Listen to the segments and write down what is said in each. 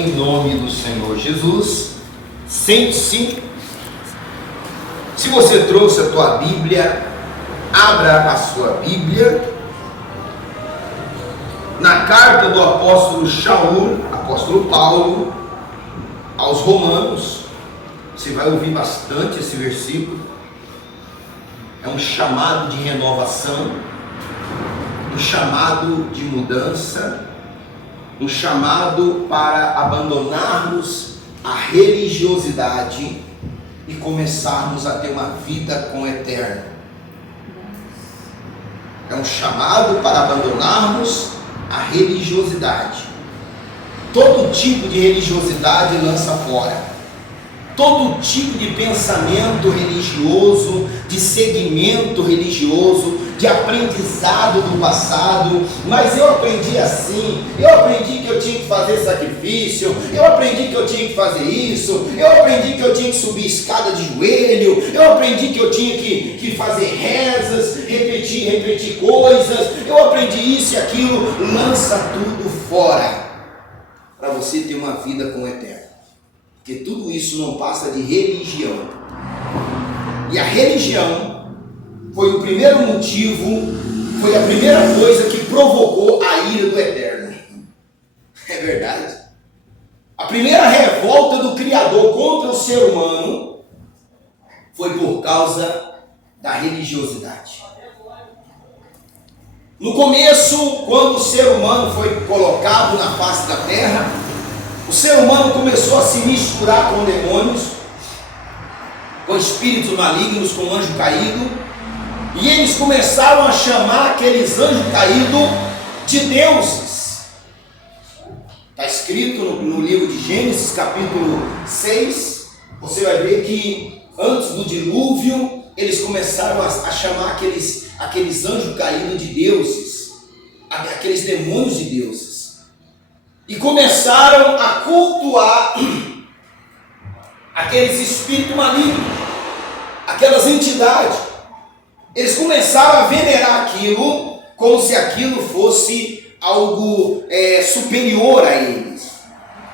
em nome do Senhor Jesus. Sente-se. Se você trouxe a tua Bíblia, abra a sua Bíblia na carta do apóstolo Paulo aos Romanos. Você vai ouvir bastante esse versículo. É um chamado de renovação, um chamado de mudança, um chamado para abandonarmos a religiosidade e começarmos a ter uma vida com o eterno. É um chamado para abandonarmos a religiosidade. Todo tipo de religiosidade lança fora. Todo tipo de pensamento religioso, de segmento religioso, de aprendizado do passado. Mas eu aprendi assim, eu aprendi que eu tinha que fazer sacrifício, eu aprendi que eu tinha que fazer isso, eu aprendi que eu tinha que subir escada de joelho, eu aprendi que eu tinha que fazer rezas, repetir coisas, eu aprendi isso e aquilo. Lança tudo fora, para você ter uma vida com o eterno. Porque tudo isso não passa de religião. E a religião foi o primeiro motivo, foi a primeira coisa que provocou a ira do Eterno. É verdade. A primeira revolta do Criador contra o ser humano foi por causa da religiosidade. No começo, quando o ser humano foi colocado na face da terra, o ser humano começou a se misturar com demônios, com espíritos malignos, com anjo caído, e eles começaram a chamar aqueles anjos caídos de deuses. Está escrito no livro de Gênesis, capítulo 6, você vai ver que antes do dilúvio, eles começaram a chamar aqueles anjos caídos de deuses, aqueles demônios de deuses. E começaram a cultuar aqueles espíritos malignos, aquelas entidades. Eles começaram a venerar aquilo como se aquilo fosse algo superior a eles.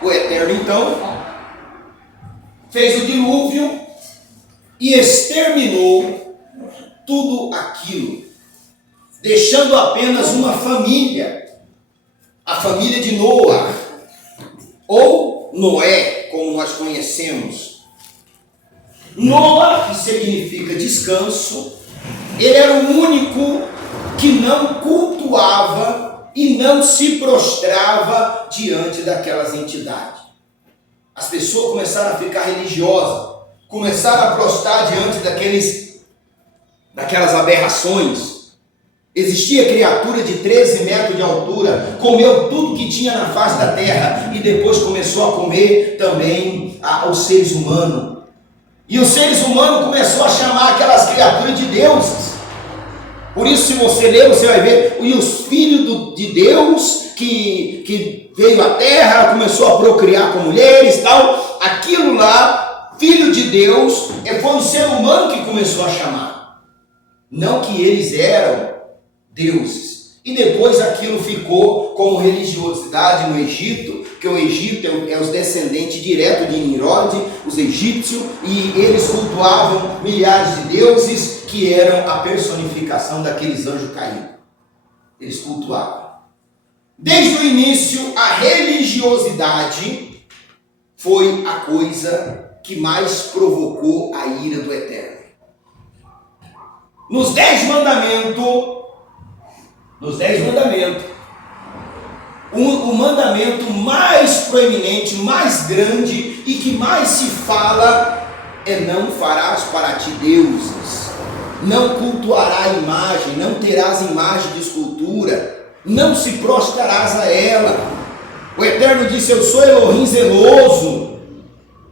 O Eterno então fez o dilúvio e exterminou tudo aquilo, deixando apenas uma família. A família de Noé, ou Noé, como nós conhecemos. Noé, que significa descanso, ele era o único que não cultuava e não se prostrava diante daquelas entidades. As pessoas começaram a ficar religiosas, começaram a prostrar diante daquelas aberrações. Existia criatura de 13 metros de altura, comeu tudo que tinha na face da terra e depois começou a comer também os seres humanos. E os seres humanos começou a chamar aquelas criaturas de deuses. Por isso, se você ler, você vai ver, e os filhos de Deus que veio à terra, começou a procriar com mulheres e tal, aquilo lá, filho de Deus, foi o ser humano que começou a chamar. Não que eles eram deuses. E depois aquilo ficou como religiosidade no Egito, que o Egito é os descendentes diretos de Nimrod, os egípcios, e eles cultuavam milhares de deuses que eram a personificação daqueles anjos caídos. Eles cultuavam. Desde o início, a religiosidade foi a coisa que mais provocou a ira do Eterno. Nos 10 mandamentos, o mandamento mais proeminente, mais grande e que mais se fala é: não farás para ti deuses, não cultuarás a imagem, não terás imagem de escultura, não se prostrarás a ela. O Eterno disse: eu sou Elohim zeloso,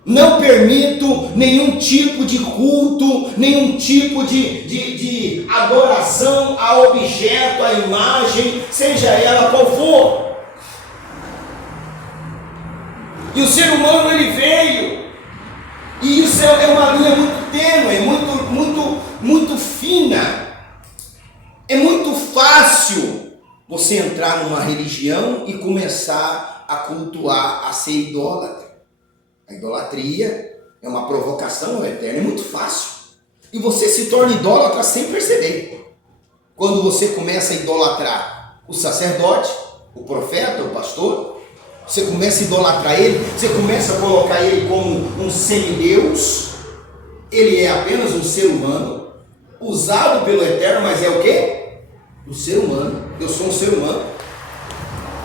não permito nenhum tipo de culto, nenhum tipo de adoração a objeto, a imagem, seja ela qual for. E o ser humano, ele veio, e isso é uma linha muito tênue, muito fina. É muito fácil você entrar numa religião e começar a cultuar, a ser idólatra. A idolatria é uma provocação ao Eterno, é muito fácil. E você se torna idólatra sem perceber. Quando você começa a idolatrar o sacerdote, o profeta, o pastor, você começa a idolatrar ele, você começa a colocar ele como um semideus. Ele é apenas um ser humano, usado pelo Eterno, mas é o quê? Um ser humano. Eu sou um ser humano.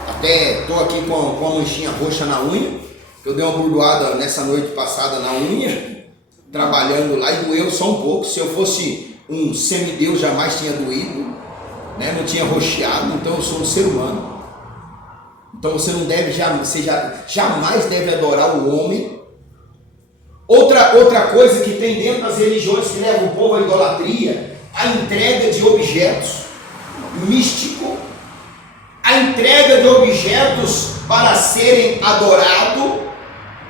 Até estou aqui com a manchinha roxa na unha. Eu dei uma bordoada nessa noite passada na unha, trabalhando lá, e doeu só um pouco. Se eu fosse um semideus, jamais tinha doído, né? Não tinha roxeado. Então eu sou um ser humano. Então você não deve, jamais deve adorar o homem. Outra coisa que tem dentro das religiões que leva o povo à idolatria, a entrega de objetos místicos, a entrega de objetos para serem adorados,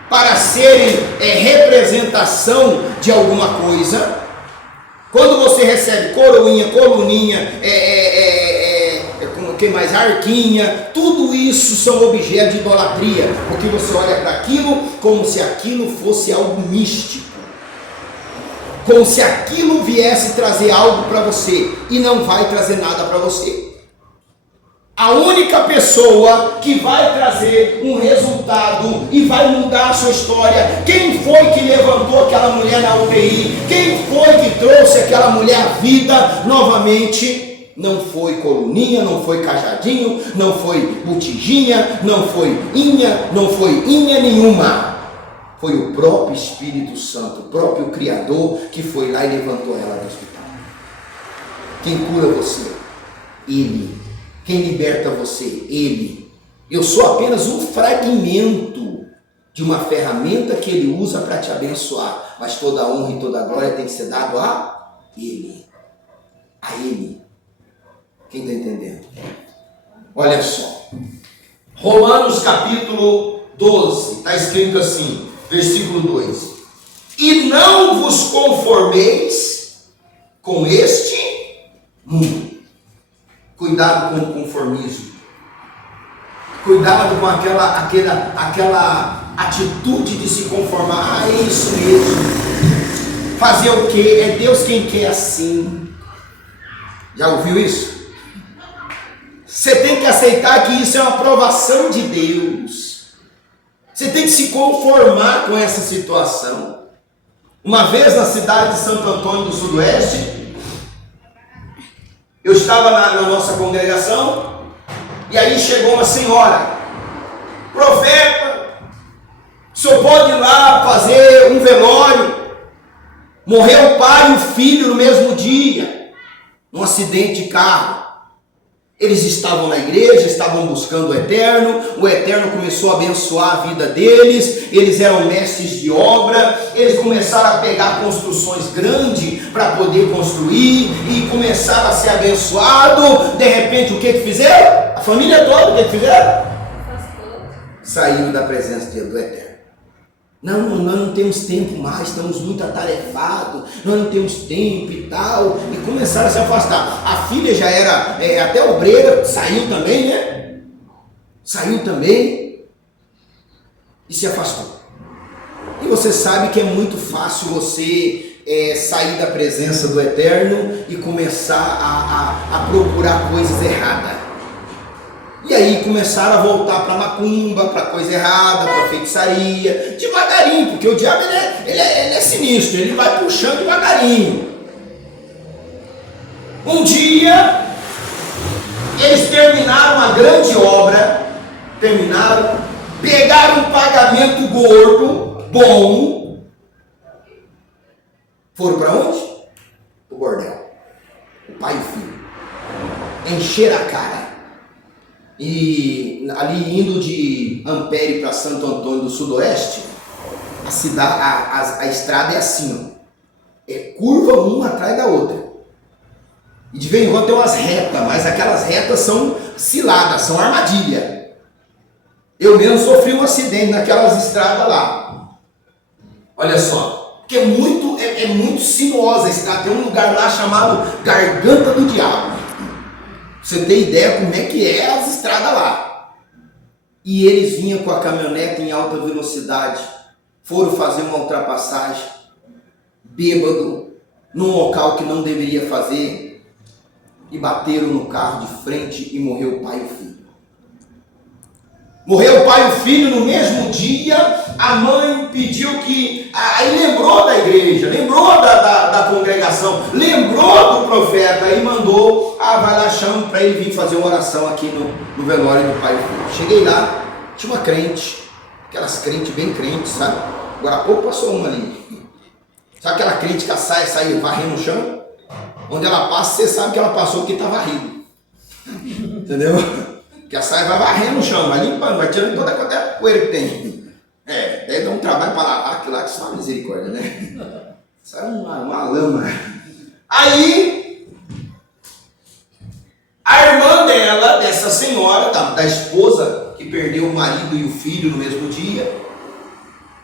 para serem representação de alguma coisa. Quando você recebe coroinha, coluninha, que mais? Arquinha, tudo isso são objetos de idolatria, porque você olha para aquilo como se aquilo fosse algo místico, como se aquilo viesse trazer algo para você, e não vai trazer nada para você. A única pessoa que vai trazer um resultado e vai mudar a sua história, quem foi que levantou aquela mulher na UTI, quem foi que trouxe aquela mulher à vida novamente, não foi coluninha, não foi cajadinho, não foi botijinha, não foi inha nenhuma. Foi o próprio Espírito Santo, o próprio Criador, que foi lá e levantou ela do hospital. Quem cura você? Ele. Quem liberta você? Ele. Eu sou apenas um fragmento de uma ferramenta que ele usa para te abençoar, mas toda a honra e toda a glória tem que ser dado a ele. A ele. Quem está entendendo? Olha só. Romanos capítulo 12, está escrito assim, versículo 2. E não vos conformeis com este mundo. Cuidado com o conformismo. Cuidado com aquela atitude de se conformar. É isso mesmo. Fazer o quê? É Deus quem quer assim. Já ouviu isso? Você tem que aceitar que isso é uma aprovação de Deus. Você tem que se conformar com essa situação. Uma vez na cidade de Santo Antônio do Sudoeste, eu estava na nossa congregação, e aí chegou uma senhora: profeta, o senhor pode ir lá fazer um velório? Morreu o pai e o filho no mesmo dia, num acidente de carro. Eles estavam na igreja, estavam buscando o Eterno começou a abençoar a vida deles, eles eram mestres de obra, eles começaram a pegar construções grandes para poder construir, e começaram a ser abençoados. De repente, o que fizeram? A família toda, o que fizeram? Saíram da presença do Eterno. Não, nós não temos tempo mais, estamos muito atarefados, nós não temos tempo e tal, e começaram a se afastar. A filha já era até obreira, saiu também, né? Saiu também e se afastou. E você sabe que é muito fácil você sair da presença do Eterno e começar a procurar coisas erradas. E aí começaram a voltar para macumba, para coisa errada, para feitiçaria, devagarinho, porque o diabo ele é sinistro, ele vai puxando devagarinho. Um dia, eles terminaram uma grande obra, pegaram um pagamento gordo, bom, foram para onde? O bordel. O pai e o filho. Encheram a cara. E ali indo de Ampere para Santo Antônio do Sudoeste, a estrada é assim, ó. É curva uma atrás da outra. E de vez em quando tem umas retas, mas aquelas retas são ciladas, são armadilha. Eu mesmo sofri um acidente naquelas estradas lá. Olha só, porque é muito sinuosa a estrada. Tem um lugar lá chamado Garganta do Diabo. Você tem ideia como é que é as estradas lá. e eles vinham com a caminhonete em alta velocidade, foram fazer uma ultrapassagem, bêbado, num local que não deveria fazer, e bateram no carro de frente e morreu o pai e o filho. Morreu o pai e o filho no mesmo dia. A mãe pediu que... Aí lembrou da igreja, lembrou da congregação, lembrou do profeta e mandou, vai lá, chama para ele vir fazer uma oração aqui no velório do pai e filho. Cheguei lá, tinha uma crente, aquelas crentes bem crentes, sabe? Agora há pouco passou uma ali. Sabe aquela crente que a saia sai varrendo no chão? Onde ela passa, você sabe que ela passou porque está varrido. Entendeu? Que a saia vai varrendo no chão, vai limpando, vai tirando toda a poeira que tem. Daí dá um trabalho para lavar aquilo lá, que só uma misericórdia, né? Sai uma lama. Aí, a irmã dela, dessa senhora, da esposa, que perdeu o marido e o filho no mesmo dia,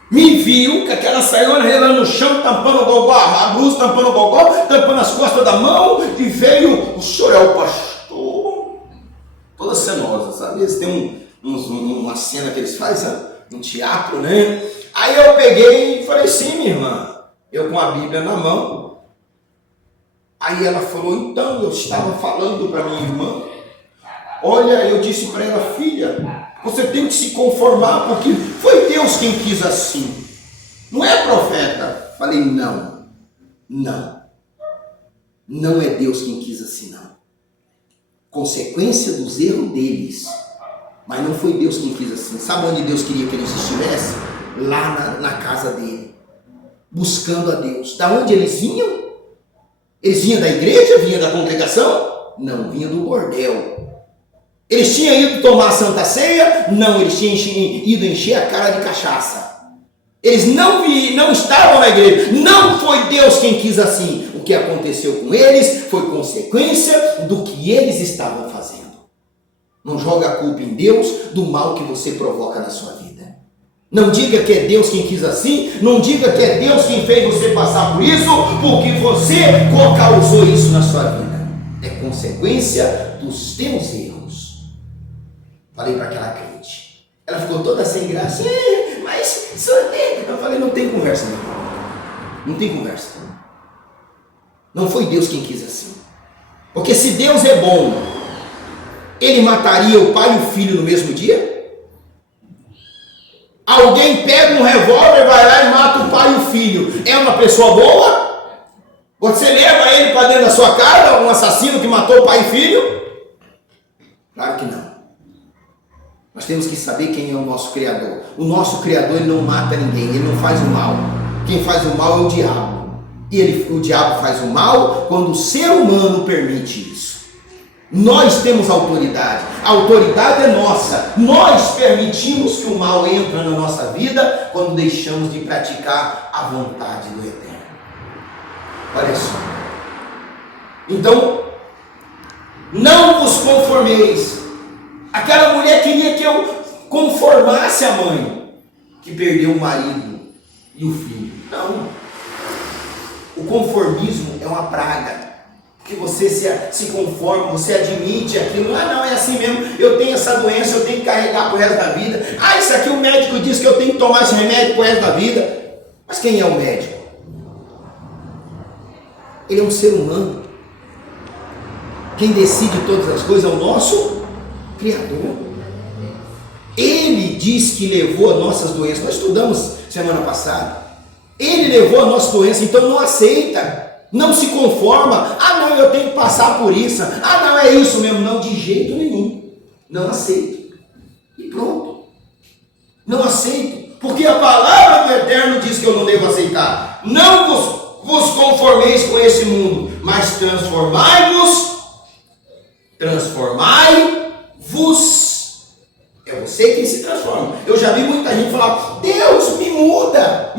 me viu com aquela saia relando no chão, tampando o gogó, a blusa tampando o gogó, tampando as costas da mão, e veio, o senhor é o pastor, toda cenosa, sabe? Eles têm uma cena que eles fazem, sabe? Um teatro, né? Aí eu peguei e falei, sim, minha irmã, eu com a Bíblia na mão. Aí ela falou, então, eu estava falando para minha irmã, olha, eu disse para ela, filha, você tem que se conformar, porque foi Deus quem quis assim, não é profeta. Falei, não é Deus quem quis assim, não. Consequência dos erros deles, mas não foi Deus quem quis assim. Sabe onde Deus queria que eles estivessem? Lá na casa dele, buscando a Deus. Da onde eles vinham? Eles vinham da igreja? Vinham da congregação? Não, vinham do bordel. Eles tinham ido tomar a Santa Ceia? Não, eles tinham ido encher a cara de cachaça. Eles não estavam na igreja. Não foi Deus quem quis assim. O que aconteceu com eles foi consequência do que eles estavam fazendo. Não joga a culpa em Deus do mal que você provoca na sua vida. Não diga que é Deus quem quis assim. Não diga que é Deus quem fez você passar por isso, porque você causou isso na sua vida. É consequência dos teus erros. Falei para aquela crente. Ela ficou toda sem graça. Mas o senhor tem... Eu falei, não tem conversa, não. Não tem conversa. Não foi Deus quem quis assim. Porque se Deus é bom, ele mataria o pai e o filho no mesmo dia? Alguém pega um revólver, vai lá e mata o pai e o filho. É uma pessoa boa? Você leva ele para dentro da sua casa, um assassino que matou o pai e filho? Claro que não. Nós temos que saber quem é o nosso Criador. O nosso Criador, ele não mata ninguém, ele não faz o mal. Quem faz o mal é o diabo. E o diabo faz o mal quando o ser humano permite isso. Nós temos autoridade. A autoridade é nossa. Nós permitimos que o mal entre na nossa vida quando deixamos de praticar a vontade do Eterno. Olha só. Então, não vos conformeis. Aquela mulher queria que eu conformasse a mãe que perdeu o marido e o filho. Não. O conformismo é uma praga. Porque você se conforma, você admite aquilo. Não, é assim mesmo. Eu tenho essa doença, eu tenho que carregar pro resto da vida. Isso aqui o médico disse que eu tenho que tomar esse remédio pro resto da vida. Mas quem é o médico? Ele é um ser humano. Quem decide todas as coisas é o nosso Criador. Ele diz que levou as nossas doenças. Nós estudamos semana passada. Ele levou a nossa doença, então não aceita. Não se conforma. Não, eu tenho que passar por isso. Não, é isso mesmo. Não, de jeito nenhum. Não aceito. E pronto. Não aceito. Porque a palavra do Eterno diz que eu não devo aceitar. Não vos conformeis com esse mundo, mas transformai-vos. Transformai-vos. É você quem se transforma. Eu já vi muita gente falar, Deus, me muda.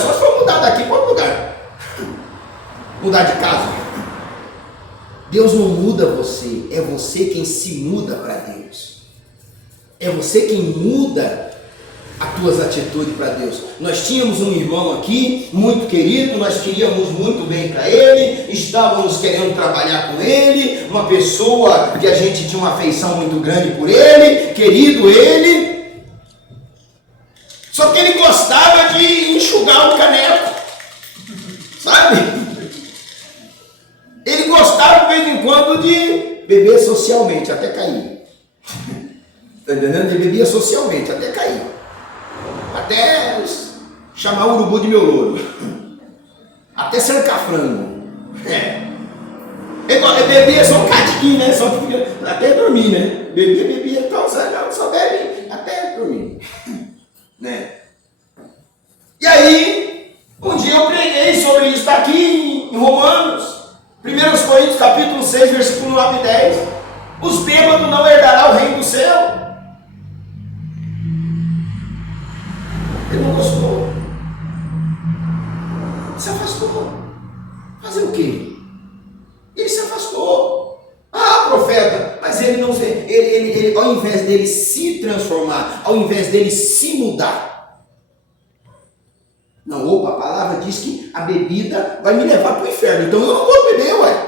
Só se for mudar daqui para outro lugar. Mudar de casa. Deus não muda você. É você quem se muda para Deus. É você quem muda as tuas atitudes para Deus. Nós tínhamos um irmão aqui, muito querido, nós queríamos muito bem para ele, estávamos querendo trabalhar com ele, uma pessoa que a gente tinha uma afeição muito grande por ele, querido ele, que ele gostava de enxugar o caneco. Sabe? Ele gostava de vez em quando de beber socialmente, até cair. Está entendendo? Ele bebia socialmente, até cair. Até chamar o urubu de meu louro. Até cercar frango. Ele bebia só um catiquinho, né? Só até dormir, né? Bebia, então só bebe até dormir. Né? E aí, um dia eu preguei sobre isso, está aqui em Romanos, 1 Coríntios capítulo 6, versículo 9 e 10. Os bêbados não herdarão o reino do céu. Ele não gostou. Se afastou. Fazer o quê? Ele se afastou. Ah, profeta, mas ele não fez. Ele, ao invés dele se transformar, ao invés dele se mudar. Não, opa, a palavra diz que a bebida vai me levar para o inferno. Então eu não vou beber, ué.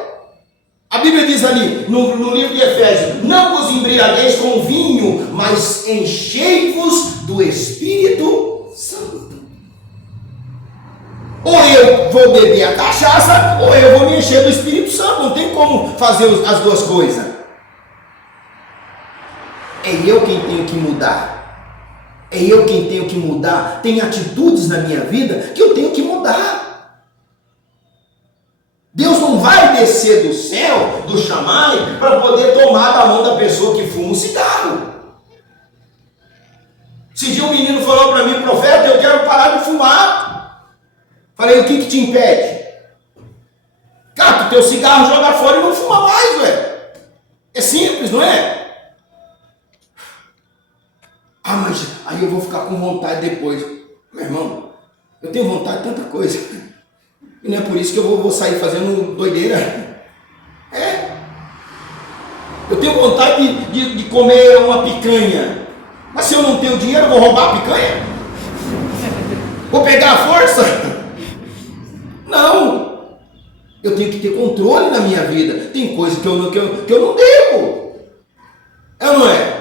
A Bíblia diz ali, no livro de Efésios: não vos embriagueis com vinho, mas enchei-vos do Espírito Santo. Ou eu vou beber a cachaça, ou eu vou me encher do Espírito Santo. Não tem como fazer as duas coisas. É eu quem tenho que mudar. É eu quem tenho que mudar. Tem atitudes na minha vida que eu tenho que mudar. Deus não vai descer do céu, do chamai, para poder tomar da mão da pessoa que fuma um cigarro. Esse dia um menino falou para mim: profeta, eu quero parar de fumar. Falei: o que te impede? Cata o teu cigarro, joga fora e não fuma mais, velho. É simples, não é? Ah, mas aí eu vou ficar com vontade depois. Meu irmão, eu tenho vontade de tanta coisa. E não é por isso que eu vou sair fazendo doideira. Eu tenho vontade de comer uma picanha. Mas se eu não tenho dinheiro, eu vou roubar a picanha? Vou pegar a força? Não. Eu tenho que ter controle na minha vida. Tem coisas que eu não devo. É ou não é?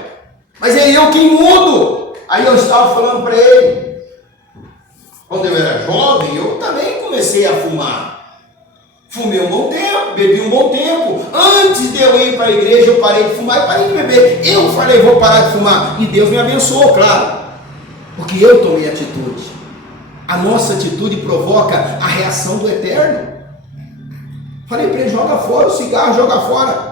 Mas é eu quem mudo. Aí eu estava falando para ele. Quando eu era jovem, eu também comecei a fumar. Fumei um bom tempo, bebi um bom tempo. Antes de eu ir para a igreja, eu parei de fumar e parei de beber. Eu falei: vou parar de fumar. E Deus me abençoou, claro. Porque eu tomei atitude. A nossa atitude provoca a reação do eterno. Falei para ele: joga fora o cigarro, joga fora.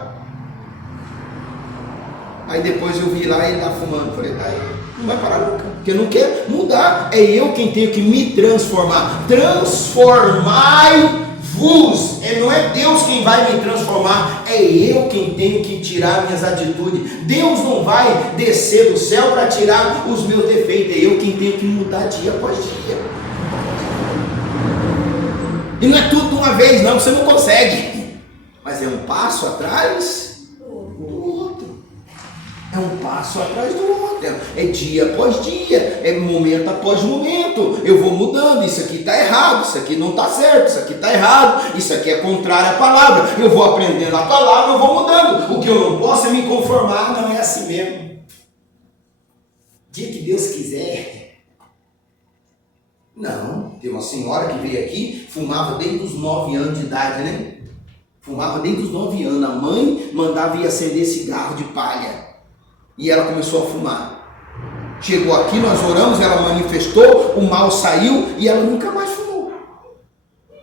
Aí depois eu vi lá ele lá fumando. Falei: aí não vai parar nunca, porque não quer mudar. É eu quem tenho que me transformar. Transformai-vos. Não é Deus quem vai me transformar, é eu quem tenho que tirar minhas atitudes. Deus não vai descer do céu para tirar os meus defeitos. É eu quem tenho que mudar dia após dia. E não é tudo de uma vez, não, você não consegue. Mas é um passo atrás do outro. É um passo atrás do outro. É dia após dia, é momento após momento. Eu vou mudando. Isso aqui está errado, isso aqui não está certo, isso aqui está errado, isso aqui é contrário à palavra. Eu vou aprendendo a palavra, eu vou mudando. O que eu não posso é me conformar. Não é assim mesmo. Dia que Deus quiser. Não, tem uma senhora que veio aqui, fumava desde os 9 anos de idade, né? Fumava desde os 9 anos. A mãe mandava ir acender cigarro de palha. E ela começou a fumar. Chegou aqui, nós oramos, ela manifestou, o mal saiu e ela nunca mais fumou.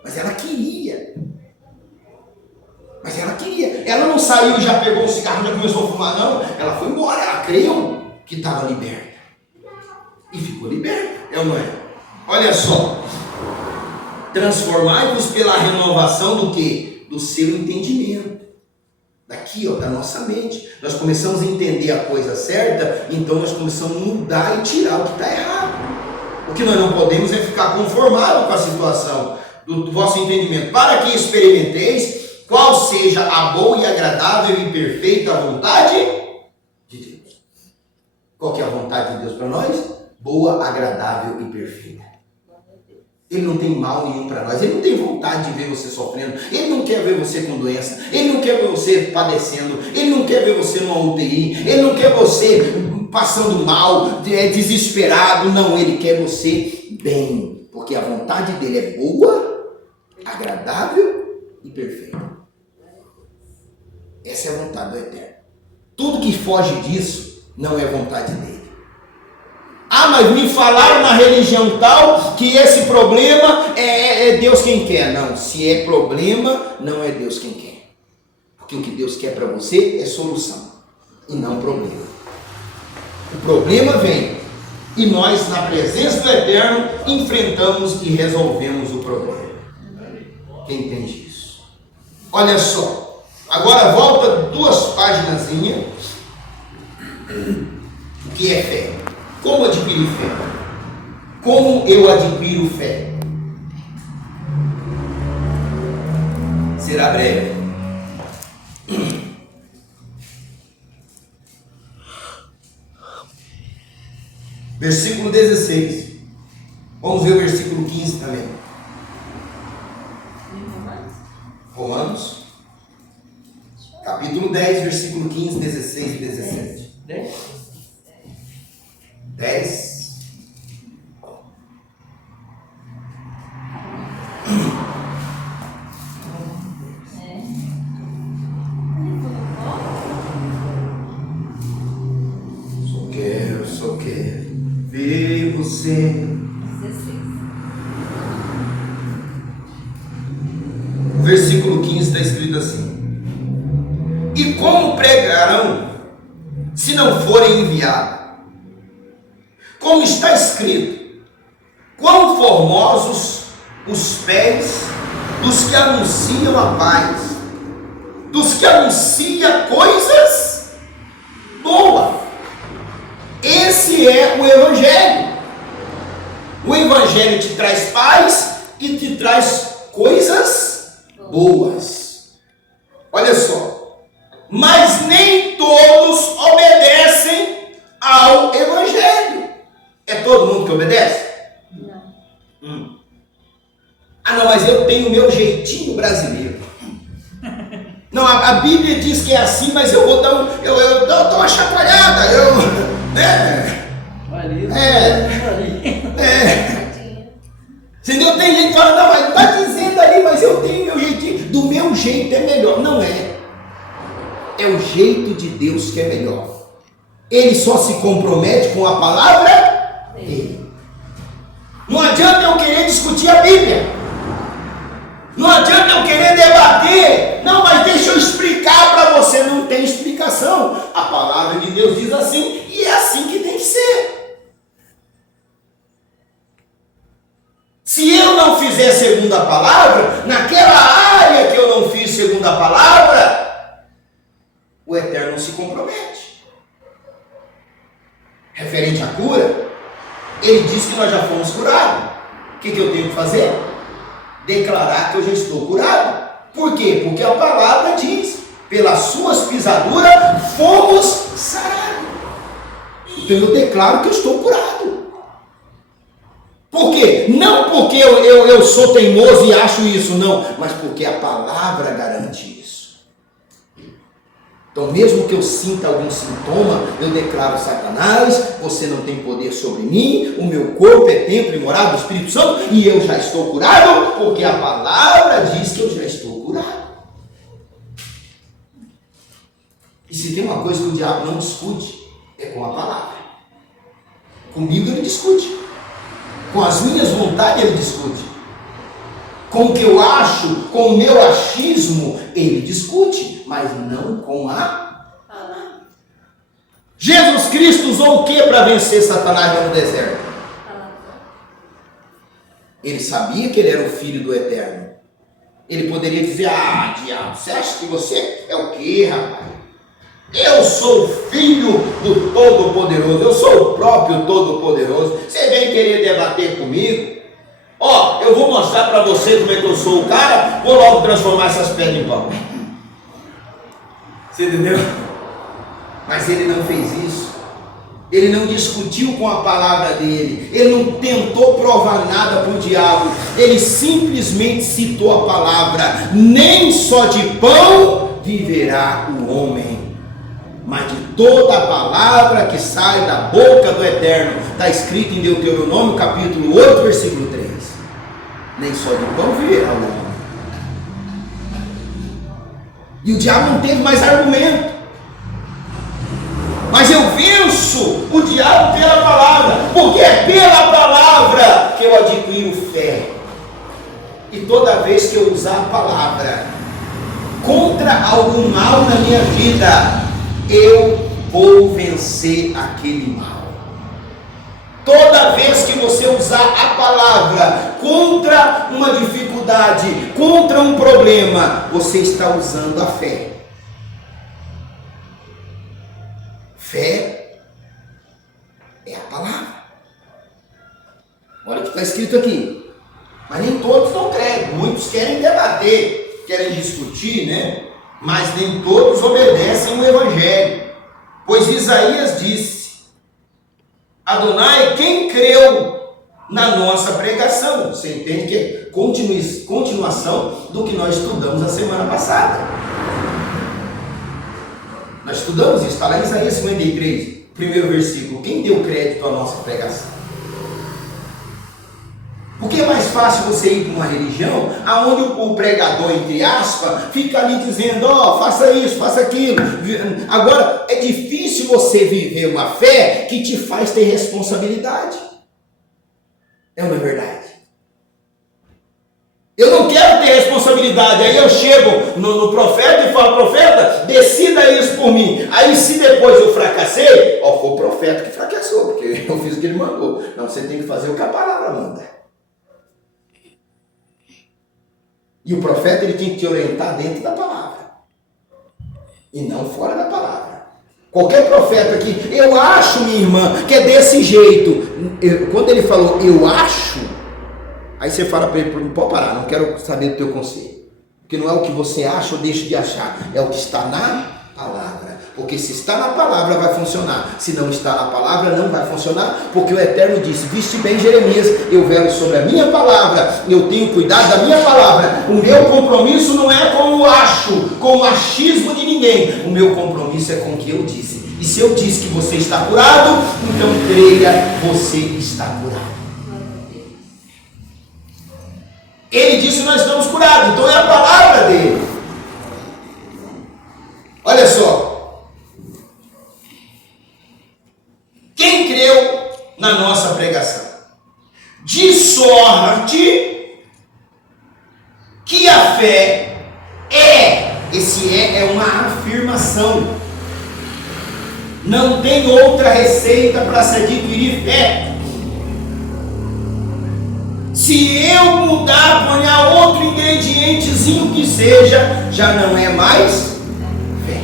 Mas ela queria. Ela não saiu e já pegou um cigarro e já começou a fumar, não. Ela foi embora, ela creu que estava liberta. E ficou liberta, é ou não é? Olha só. Transformai-vos pela renovação do quê? Do seu entendimento. Daqui, da nossa mente. Nós começamos a entender a coisa certa, então nós começamos a mudar e tirar o que está errado. O que nós não podemos é ficar conformado com a situação do vosso entendimento. Para que experimenteis qual seja a boa e agradável e perfeita vontade de Deus. Qual que é a vontade de Deus para nós? Boa, agradável e perfeita. Ele não tem mal nenhum para nós. Ele não tem vontade de ver você sofrendo. Ele não quer ver você com doença. Ele não quer ver você padecendo. Ele não quer ver você numa UTI. Ele não quer você passando mal, desesperado. Não, ele quer você bem. Porque a vontade dele é boa, agradável e perfeita. Essa é a vontade do Eterno. Tudo que foge disso não é vontade dele. Ah, mas me falaram na religião tal que esse problema é Deus quem quer. Não, se é problema, não é Deus quem quer. Porque o que Deus quer para você é solução e não problema. O problema vem e nós, na presença do Eterno, enfrentamos e resolvemos o problema. Quem entende isso? Olha só, agora volta 2 paginazinhas. O que é fé? Como adquirir fé? Como eu adquiro fé? Será breve. Versículo 16. Vamos ver o versículo 15 também. Romanos. Capítulo 10, versículo 15, 16 e 17. 10. Só quero ver você. 16. O versículo 15 está escrito assim: e como pregarão se não forem enviados? Como está escrito: quão formosos os pés dos que anunciam a paz, dos que anunciam coisas boas. Esse é o Evangelho. O Evangelho te traz paz e te traz coisas boas. Olha só, mas nem todos obedecem ao Evangelho. É todo mundo que obedece? Não. Ah, não, mas eu tenho o meu jeitinho brasileiro. Não, a Bíblia diz que é assim, mas eu vou dar eu dou uma chacoalhada. Entendeu? Tem gente que fala, não, mas está dizendo ali, mas eu tenho meu jeitinho. Do meu jeito é melhor. Não é. É o jeito de Deus que é melhor. Ele só se compromete com a palavra dele. Não adianta eu querer discutir a Bíblia. Não adianta eu querer debater. Não, mas deixa eu explicar para você. Não tem explicação. A palavra de Deus diz assim e é assim que tem que ser. Se eu não fizer segundo a palavra, naquela área que eu não fiz segundo a palavra, o Eterno não se compromete. Referente à cura, ele diz que nós já fomos curados. O que eu tenho que fazer? Declarar que eu já estou curado. Por quê? Porque a palavra diz: pelas suas pisaduras fomos sarados. Então eu declaro que eu estou curado. Por quê? Não porque eu sou teimoso e acho isso, não, mas porque a palavra garante isso. Então, mesmo que eu sinta algum sintoma, eu declaro: Satanás, você não tem poder sobre mim, o meu corpo é templo e morada do Espírito Santo, e eu já estou curado, porque a palavra diz que eu já estou curado. E se tem uma coisa que o diabo não discute, é com a palavra. Comigo ele discute. Com as minhas vontades ele discute. Com o que eu acho, com o meu achismo, ele discute, mas não com a palavra. Jesus Cristo usou o que para vencer Satanás no deserto? Ele sabia que ele era o Filho do Eterno. Ele poderia dizer: ah, diabo, você acha que você é o quê, rapaz? Eu sou filho do Todo-Poderoso, eu sou o próprio Todo-Poderoso. Você vem querer debater comigo? Ó, eu vou mostrar para você como é que eu sou o cara, vou logo transformar essas pedras em pão. Você entendeu? Mas ele não fez isso. Ele não discutiu com a palavra dele. Ele não tentou provar nada para o diabo. Ele simplesmente citou a palavra. Nem só de pão viverá o homem, mas de toda a palavra que sai da boca do Eterno. Está escrito em Deuteronômio capítulo 8, versículo 3. Nem só de pão viverá o homem. E o diabo não teve mais argumento. Mas eu venço o diabo pela palavra, porque é pela palavra que eu adquiro fé. E toda vez que eu usar a palavra contra algum mal na minha vida, eu vou vencer aquele mal. Toda vez que você usar a palavra contra uma dificuldade, contra um problema, você está usando a fé. Fé é a palavra. Olha o que está escrito aqui. Mas nem todos dão crédito. Muitos querem debater, querem discutir, né? Mas nem todos obedecem o Evangelho. Pois Isaías disse: Adonai, quem creu na nossa pregação? Você entende que é continuação do que nós estudamos a semana passada. Nós estudamos isso, está lá em Isaías 53, primeiro versículo. Quem deu crédito à nossa pregação? Porque é mais fácil você ir para uma religião onde o pregador, entre aspas, fica ali dizendo: ó, faça isso, faça aquilo. Agora, é difícil você viver uma fé que te faz ter responsabilidade. É ou não é verdade? Eu não quero ter responsabilidade. Aí eu chego no profeta e falo: profeta, decida isso por mim. Aí se depois eu fracassei, ó, foi o profeta que fracassou, porque eu fiz o que ele mandou. Não, você tem que fazer o que a palavra manda. E o profeta, ele tem que te orientar dentro da palavra e não fora da palavra. Qualquer profeta que eu acho, minha irmã, que é desse jeito, quando ele falou eu acho, aí você fala para ele: não pode parar, não quero saber do teu conselho, porque não é o que você acha ou deixa de achar, é o que está na palavra. Porque se está na palavra vai funcionar, se não está na palavra não vai funcionar, porque o Eterno disse: viste bem, Jeremias, eu velo sobre a minha palavra, eu tenho cuidado da minha palavra. O meu compromisso não é com o acho, com o achismo de ninguém. O meu compromisso é com o que eu disse. E se eu disse que você está curado, então creia, você está curado. Ele disse que nós estamos curados, então é a palavra dele. Olha só. Quem creu na nossa pregação? De sorte que a fé esse é uma afirmação. Não tem outra receita para se adquirir fé. Se eu mudar, ponhar outro ingredientezinho que seja, já não é mais fé.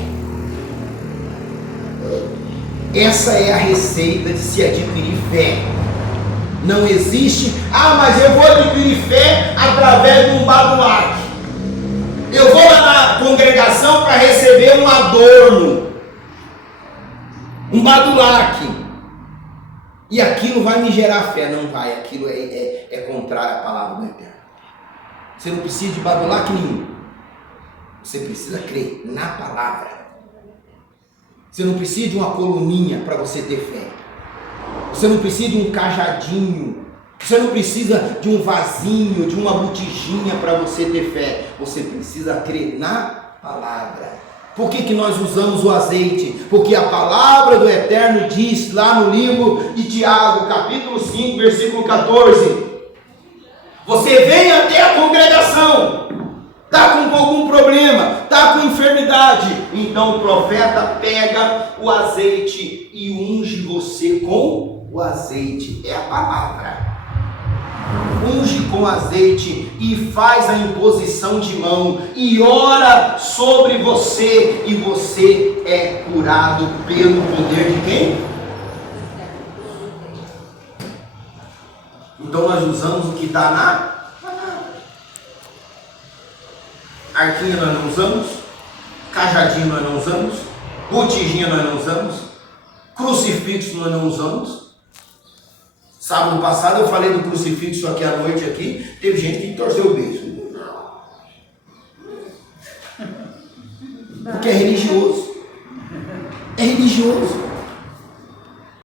Essa é a receita de se adquirir fé. Não existe: ah, mas eu vou adquirir fé através de um badulaque. Eu vou lá na congregação para receber um adorno, um badulaque, e aquilo vai me gerar fé. Não vai, aquilo é contrário à palavra do Eterno. Você não precisa de badulaque nenhum. Você precisa crer na palavra. Você não precisa de uma coluninha para você ter fé. Você não precisa de um cajadinho. Você não precisa de um vasinho, de uma botijinha para você ter fé. Você precisa crer na palavra. Por que nós usamos o azeite? Porque a palavra do Eterno diz lá no livro de Tiago, capítulo 5, versículo 14. Você vem até a congregação, está com algum problema, está com enfermidade, então o profeta pega o azeite e unge você com o azeite. É a palavra. Unge com azeite e faz a imposição de mão e ora sobre você, e você é curado pelo poder de quem? Então nós usamos o que está na palavra. Arquinha nós não usamos, cajadinho nós não usamos, botijinha nós não usamos, Crucifixo nós não usamos. Sábado passado eu falei do crucifixo aqui à noite aqui. Teve gente que torceu o beijo. Porque é religioso. É religioso.